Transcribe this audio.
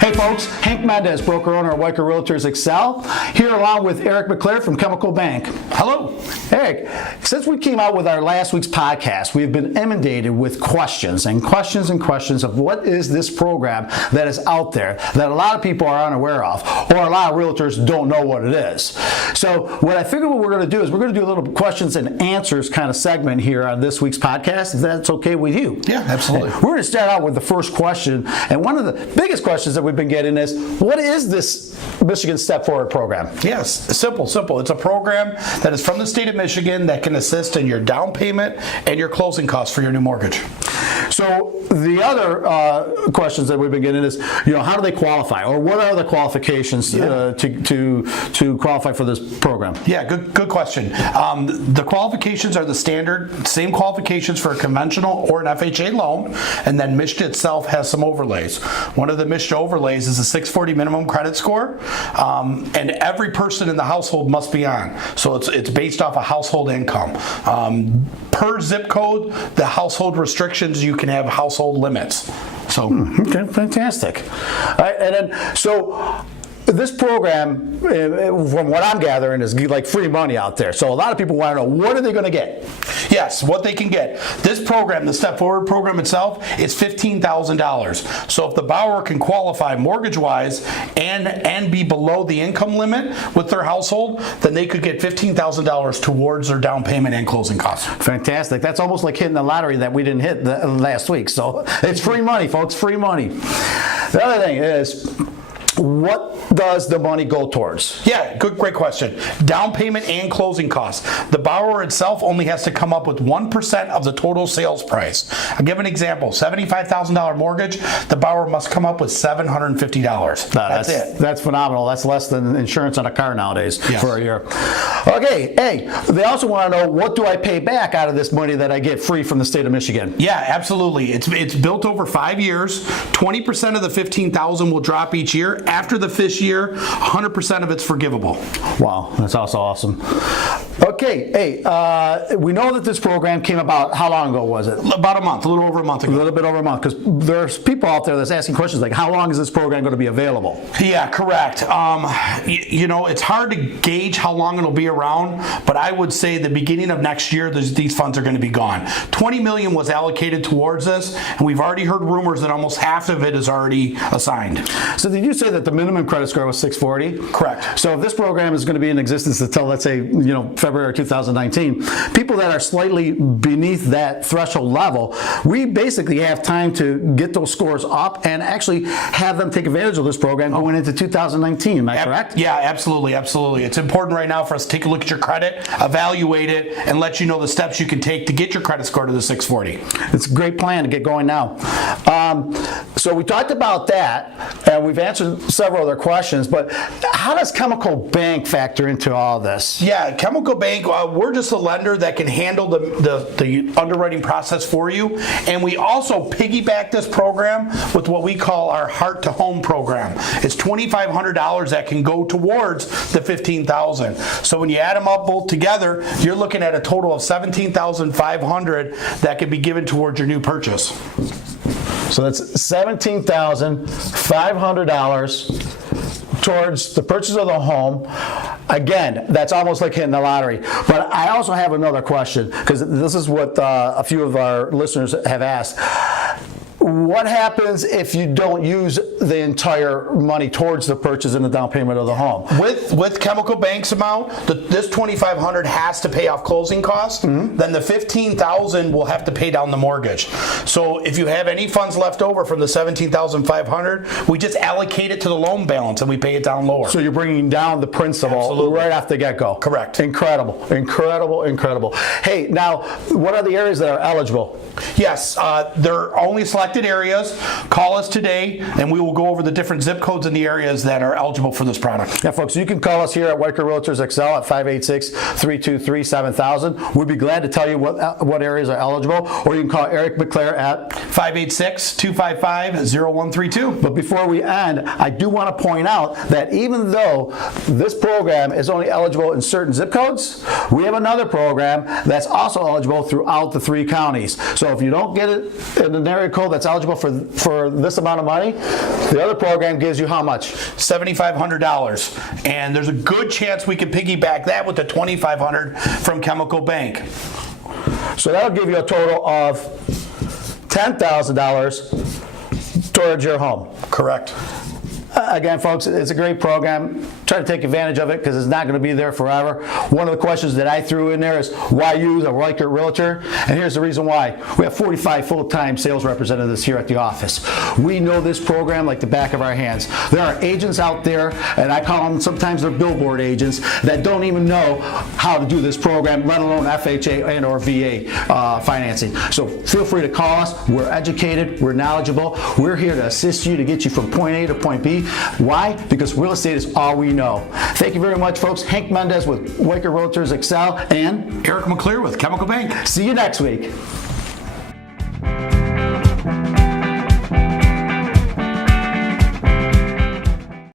Hey folks, Hank Mendez, broker owner of Weichert Realtors-Excel, here along with Eric McLear from Chemical Bank. Hello. Eric, since we came out with our last week's podcast, we've been inundated with questions and questions and questions of what is this program that is out there that a lot of people are unaware of, or a lot of realtors don't know what it is. So what I figured what we're going to do is we're going to do a little questions and answers kind of segment here on this week's podcast, if that's okay with you. Yeah, absolutely. We're going to start out with the first question, and one of the biggest questions that we've been getting is, what is this Michigan Step Forward program? Yes, simple. It's a program that is from the state of Michigan that can assist in your down payment and your closing costs for your new mortgage. So the other questions that we've been getting is, how do they qualify, or what are the qualifications to qualify for this program? Yeah, good question. The qualifications are the standard, same qualifications for a conventional or an FHA loan, and then Michigan itself has some overlays. One of the Michigan overlays is a 640 minimum credit score, and every person in the household must be on. So it's based off of household income. Per zip code, the household restrictions, you can have household limits. So okay, fantastic. All right, and then so this program, from what I'm gathering, is like free money out there. So a lot of people want to know, what are they going to get? Yes, what they can get. This program, the Step Forward program itself, is $15,000. So if the borrower can qualify mortgage-wise and be below the income limit with their household, then they could get $15,000 towards their down payment and closing costs. Fantastic. That's almost like hitting the lottery that we didn't hit last week. So it's free money, folks, free money. The other thing is, what does the money go towards? Yeah, great question. Down payment and closing costs. The borrower itself only has to come up with 1% of the total sales price. I'll give an example. $75,000 mortgage, the borrower must come up with $750. That's it. That's phenomenal. That's less than insurance on a car nowadays for a year. Okay, hey, they also want to know, what do I pay back out of this money that I get free from the state of Michigan? Yeah, absolutely. It's built over 5 years. 20% of the $15,000 will drop each year. After the 5th year, 100% of it's forgivable. Wow, that's also awesome. Okay, hey, we know that this program came about, how long ago was it? About a month, a little over a month ago. A little bit over a month, because there's people out there that's asking questions like, how long is this program going to be available? Yeah, correct. It's hard to gauge how long it'll be around, but I would say the beginning of next year, these funds are going to be gone. $20 million was allocated towards this, and we've already heard rumors that almost half of it is already assigned. So did you say that the minimum credit score was 640? Correct. So if this program is going to be in existence until, let's say, February 2019, people that are slightly beneath that threshold level, we basically have time to get those scores up and actually have them take advantage of this program going into 2019. Am I correct? Yeah, absolutely. It's important right now for us to take a look at your credit, evaluate it, and let you know the steps you can take to get your credit score to the 640. It's a great plan to get going now. So we talked about that, and we've answered several other questions, but how does Chemical Bank factor into all this? Yeah, Chemical Bank, we're just a lender that can handle the underwriting process for you, and we also piggyback this program with what we call our Heart to Home program. It's $2,500 that can go towards the $15,000. So when you add them up both together, you're looking at a total of $17,500 that could be given towards your new purchase. So that's $17,500 towards the purchase of the home. Again, that's almost like hitting the lottery. But I also have another question, because this is what a few of our listeners have asked. What happens if you don't use the entire money towards the purchase and the down payment of the home? With Chemical Bank's amount, this $2,500 has to pay off closing costs. Then the $15,000 will have to pay down the mortgage. So if you have any funds left over from the $17,500, we just allocate it to the loan balance and we pay it down lower. So you're bringing down the principal right off the get-go. Correct. Incredible. Hey, now, what are the areas that are eligible? Yes, they're only selected areas. Call us today, and we will go over the different zip codes in the areas that are eligible for this product. Yeah, folks, you can call us here at Weichert Realtors-Excel at 586-323-7000. We'd be glad to tell you what areas are eligible, or you can call Eric McLear at 586-255-0132. But before we end, I do want to point out that even though this program is only eligible in certain zip codes, we have another program that's also eligible throughout the 3 counties. So if you don't get it in an area code that's that's eligible for this amount of money. The other program gives you how much? $7,500. And there's a good chance we can piggyback that with the $2,500 from Chemical Bank. So that'll give you a total of $10,000 towards your home. Correct. Again, folks, it's a great program. Try to take advantage of it because it's not going to be there forever. One of the questions that I threw in there is why use a Weichert Realtor? And here's the reason why. We have 45 full-time sales representatives here at the office. We know this program like the back of our hands. There are agents out there, and I call them sometimes they're billboard agents, that don't even know how to do this program, let alone FHA and or VA financing. So feel free to call us. We're educated. We're knowledgeable. We're here to assist you to get you from point A to point B. Why? Because real estate is all we know. Thank you very much, folks. Hank Mendez with Weichert Realtors-Excel and Eric McLear with Chemical Bank. See you next week.